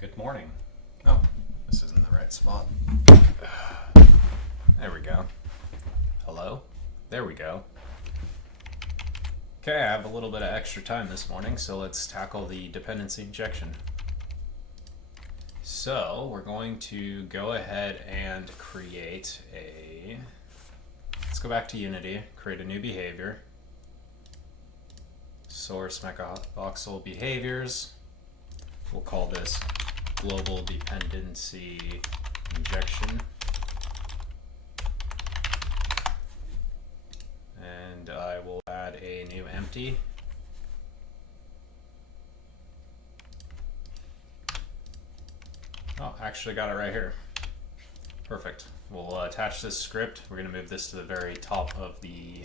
Good morning. Oh, this isn't the right spot. There we go. Hello? There we go. Okay, I have a little bit of extra time this morning, so let's tackle the dependency injection. So, we're going to go ahead and create a... Let's go back to Unity, create a new behavior. Source Voxel behaviors. We'll call this global dependency injection. And I will add a new empty. Oh, actually got it right here. Perfect. We'll attach this script. We're going to move this to the very top of the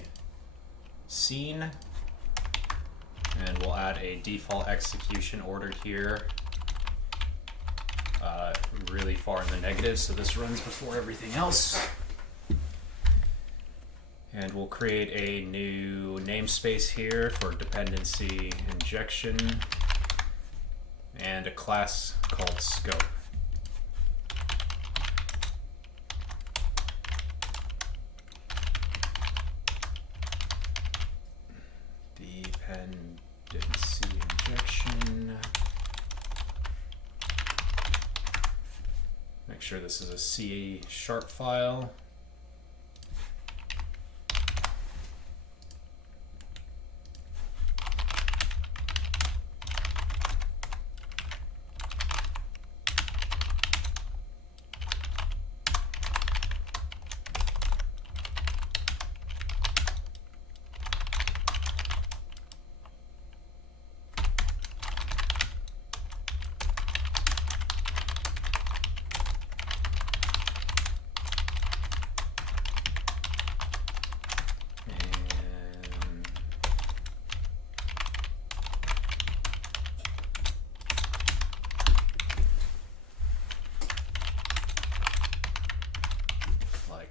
scene. And we'll add a default execution order here. Really far in the negative, so this runs before everything else. And we'll create a new namespace here for dependency injection and a class called scope. Dependency injection. Make sure this is a C# file.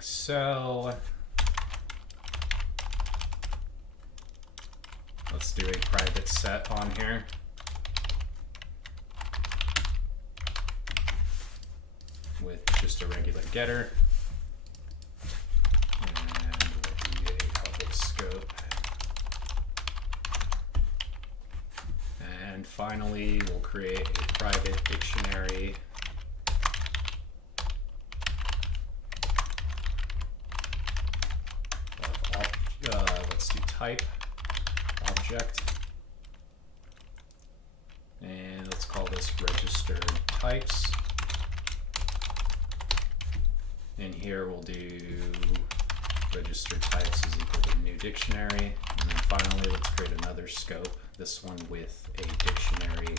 So let's do a private set on here. With just a regular getter. And we'll do a public scope. And finally, we'll create a private dictionary. Let's do type object, and let's call this register types. In here we'll do register types is equal to new dictionary, and then finally let's create another scope, this one with a dictionary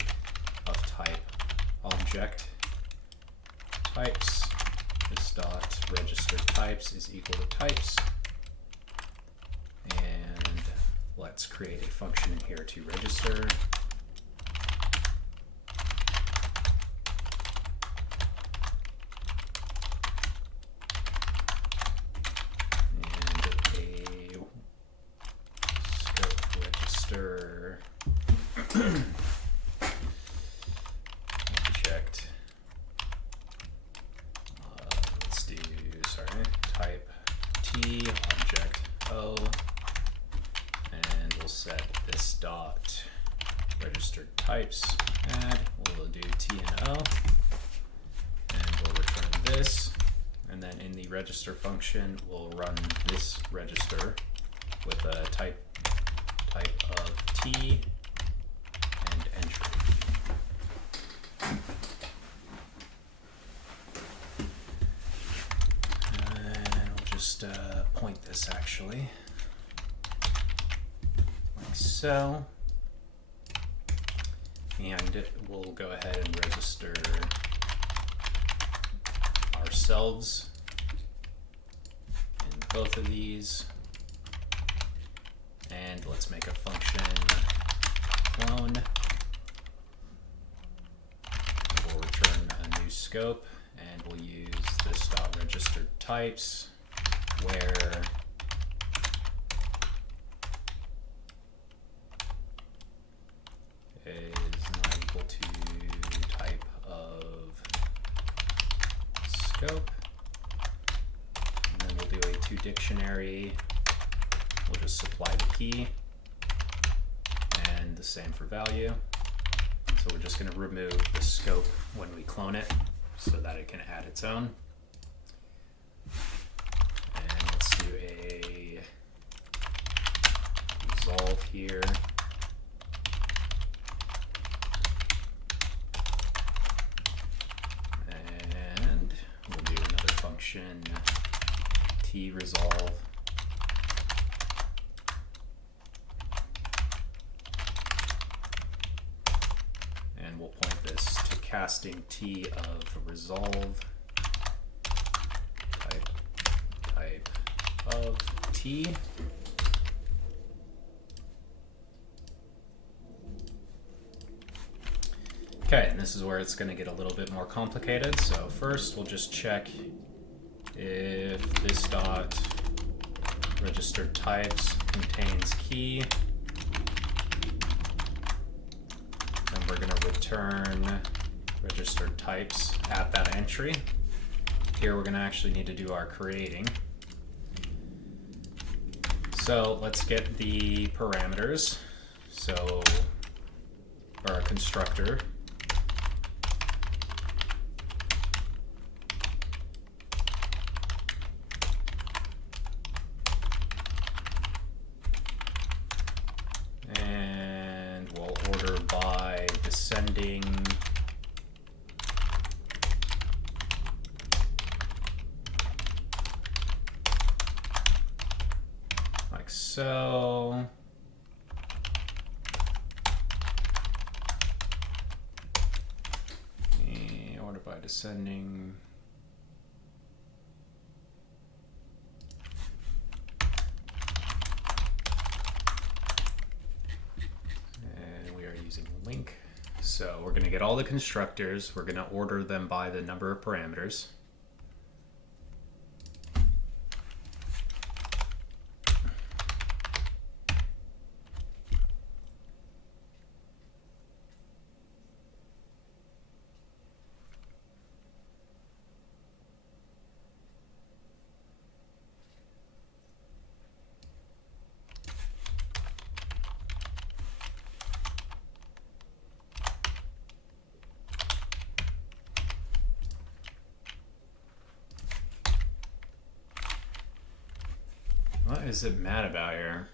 of type object. Types is dot register types is equal to types. And let's create a function in here to register. And a scope register object. Let's do, type T object O. We'll set this dot registered types add. We'll do T and O, and we'll return this. And then in the register function, we'll run this register with a type of T and entry. And we'll just point this actually. So, and we'll go ahead and register ourselves in both of these, and let's make a function clone. We'll return a new scope, and we'll use this dot registered types where is not equal to type of scope. And then we'll do a toDictionary. We'll just supply the key. And the same for value. So we're just going to remove the scope when we clone it so that it can add its own. And let's do a resolve here. And we'll do another function, tResolve. And we'll point this to casting T of resolve type of T. Okay, and this is where it's going to get a little bit more complicated. So first we'll just check if this dot registered types contains key. Then we're going to return registered types at that entry. Here we're going to actually need to do our creating. So let's get the parameters. So for our constructor, and we'll order by descending like so. Order by descending. And we are using link. So we're going to get all the constructors. We're going to order them by the number of parameters. What is it mad about here?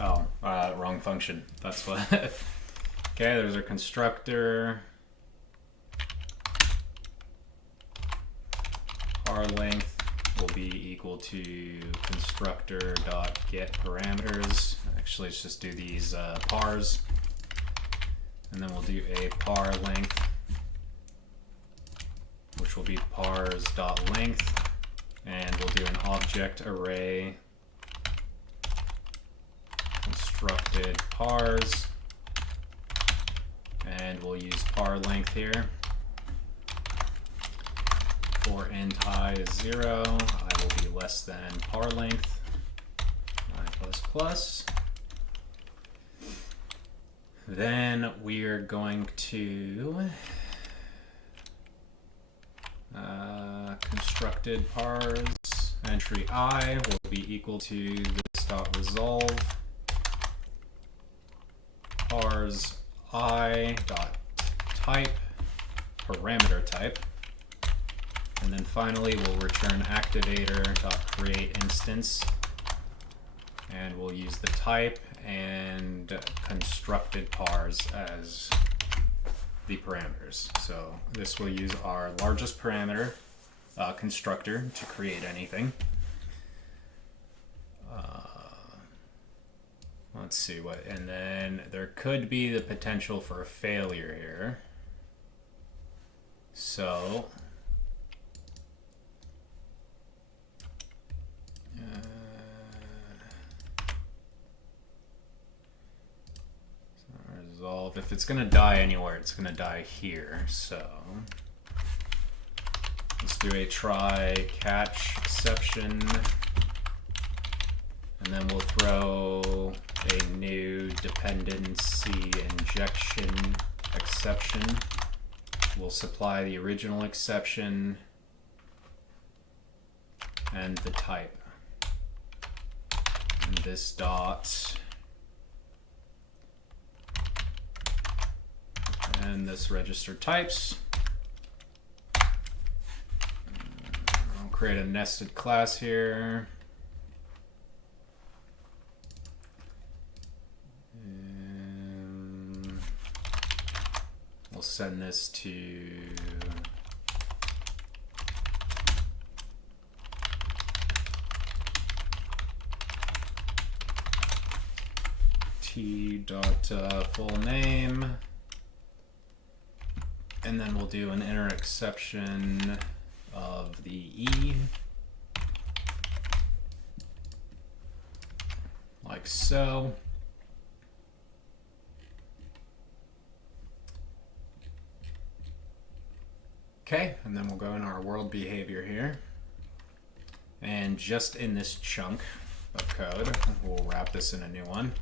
Oh, wrong function. That's what. Okay, there's our constructor. Our length will be equal to constructor.getParameters. Actually, let's just do these pars. And then we'll do a par length, which will be pars.length. And we'll do an object array constructed pars. And we'll use par length here. For int I is 0, I will be less than par length, I plus plus. Then we're going to constructed pars entry I will be equal to this dot resolve pars I dot type parameter type. And then finally, we'll return activator.createInstance, and we'll use the type and constructed pars as the parameters. So this will use our largest parameter, constructor, to create anything. Let's see what, and then there could be the potential for a failure here. So resolve. If it's going to die anywhere, it's going to die here. So Let's do a try catch exception. And then we'll throw a new dependency injection exception. We'll supply the original exception and the type. And this dot and this register types. I'll create a nested class here. And we'll send this to full name, and then we'll do an inner exception of the E, like so. Okay, and then we'll go in our world behavior here, and just in this chunk of code, we'll wrap this in a new one.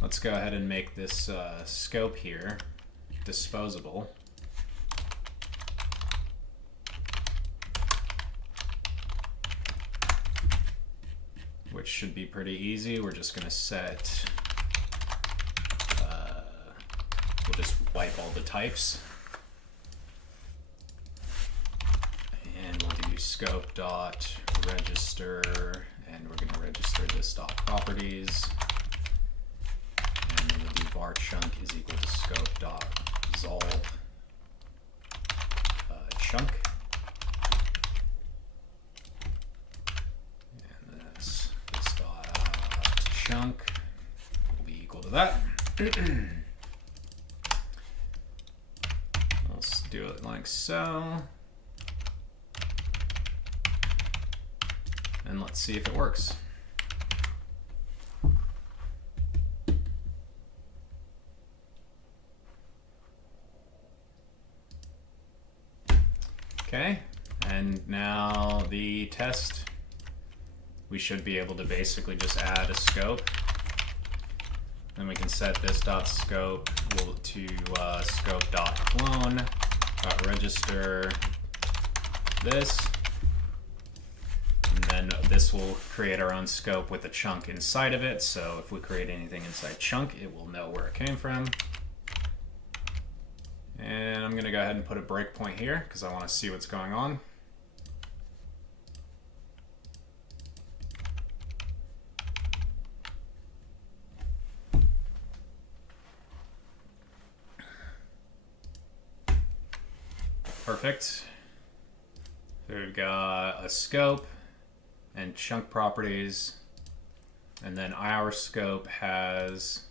Let's go ahead and make this scope here disposable. Which should be pretty easy. We're just going to set, we'll just wipe all the types. And we'll do scope dot register, and we're going to register this dot properties. Var chunk is equal to scope dot resolve chunk, and this dot chunk will be equal to that. Let's do it like so, and let's see if it works. Okay, and now the test, we should be able to basically just add a scope. Then we can set this dot scope to scope dot clone dot register this, and then this will create our own scope with a chunk inside of it. So if we create anything inside chunk, it will know where it came from. And I'm going to go ahead and put a breakpoint here because I want to see what's going on. Perfect. So we've got a scope and chunk properties, and then our scope has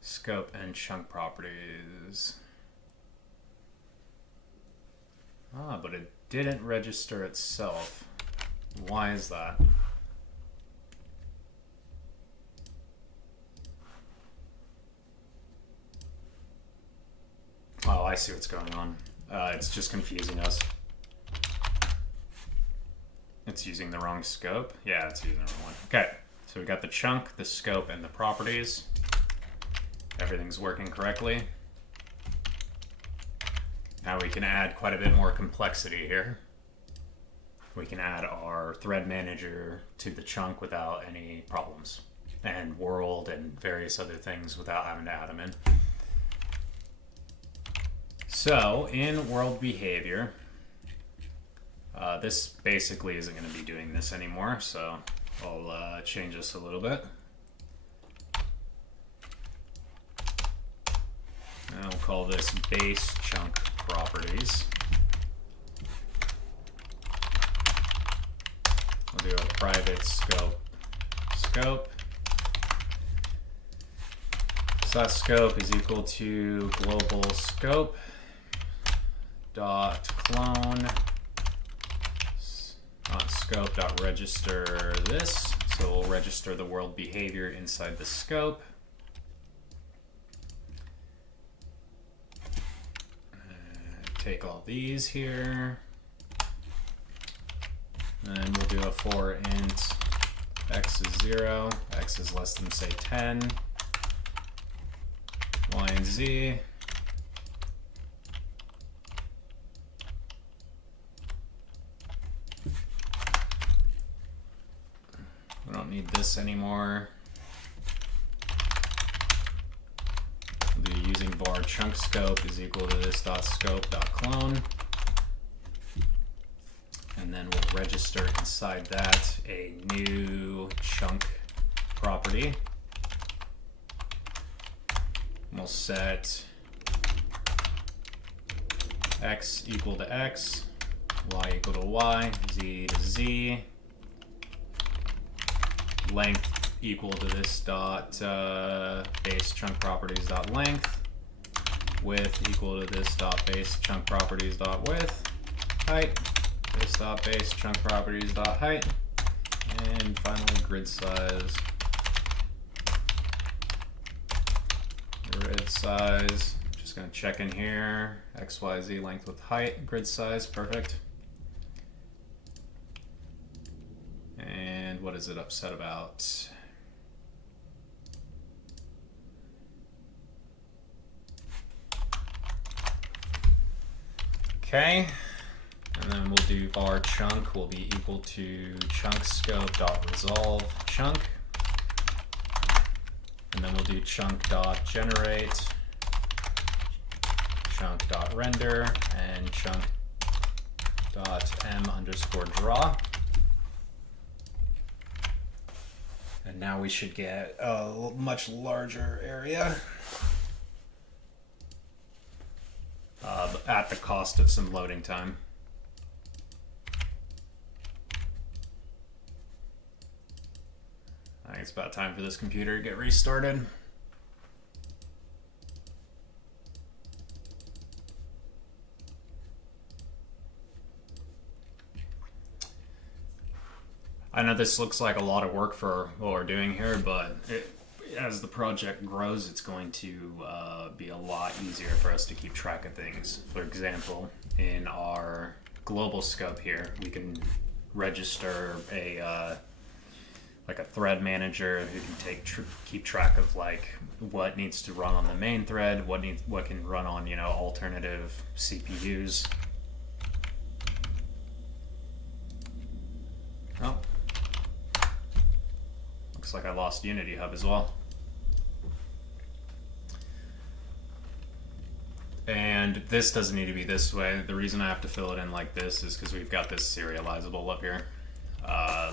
scope and chunk properties. Ah, but it didn't register itself. Why is that? Oh, I see what's going on. It's just confusing us. It's using the wrong scope. Yeah, it's using the wrong one. Okay, so we got the chunk, the scope, and the properties. Everything's working correctly. Now we can add quite a bit more complexity here. We can add our thread manager to the chunk without any problems, and world and various other things without having to add them in. So in world behavior, this basically isn't going to be doing this anymore, so I'll change this a little bit. And we'll call this base chunk properties. We'll do a private scope. So that scope is equal to global scope dot clone scope dot register this. So we'll register the world behavior inside the scope. take all these here, and we'll do a for int x is 0, x is less than, say, 10, y and z. We don't need this anymore. We'll do using var chunk scope is equal to this dot scope dot clone. And then we'll register inside that a new chunk property. We'll set x equal to x, y equal to y, z to z, length equal to this dot base chunk properties dot length, width equal to this dot base chunk properties dot width, height this dot base chunk properties dot height, and finally grid size. Grid size, just gonna check in here, x, y, z, length, width, height, grid size, perfect. And what is it upset about? Okay, and then we'll do var chunk will be equal to chunk scope dot resolve chunk, and then we'll do chunk dot generate, chunk dot render, and chunk dot m underscore draw. And now we should get a much larger area at the cost of some loading time. I think it's about time for this computer to get restarted. I know this looks like a lot of work for what we're doing here, but as the project grows, it's going to be a lot easier for us to keep track of things. For example, in our global scope here, we can register a like a thread manager who can keep track of like what needs to run on the main thread, what can run on, you know, alternative CPUs. Oh. Looks like I lost Unity Hub as well. And this doesn't need to be this way. The reason I have to fill it in like this is because we've got this serializable up here.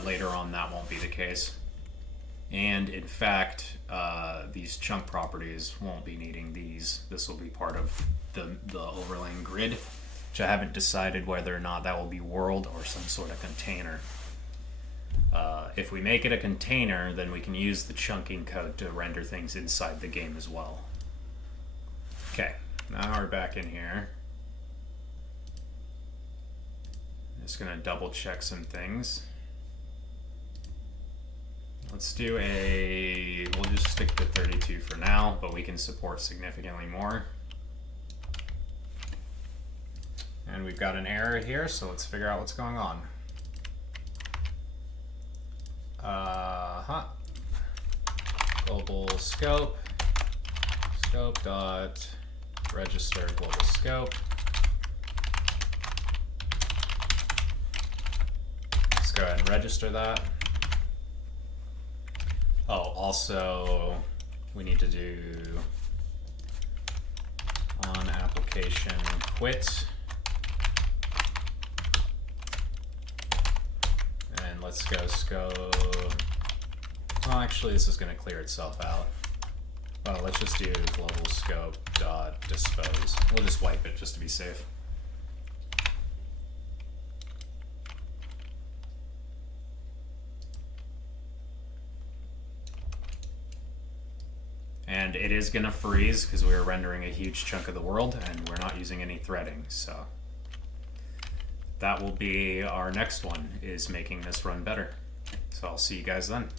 Later on that won't be the case. And in fact, these chunk properties won't be needing these. This will be part of the overlaying grid, which I haven't decided whether or not that will be world or some sort of container. If we make it a container, then we can use the chunking code to render things inside the game as well. Okay, now we're back in here. Just gonna double check some things. Let's do we'll just stick to 32 for now, but we can support significantly more. And we've got an error here, so let's figure out what's going on. Global scope dot register global scope. Let's go ahead and register that. Oh, also we need to do on application quit. And let's go scope. Well, actually, this is going to clear itself out. Well, let's just do global scope dot dispose. We'll just wipe it just to be safe. And it is going to freeze because we are rendering a huge chunk of the world and we're not using any threading. So that will be our next one, is making this run better. So I'll see you guys then.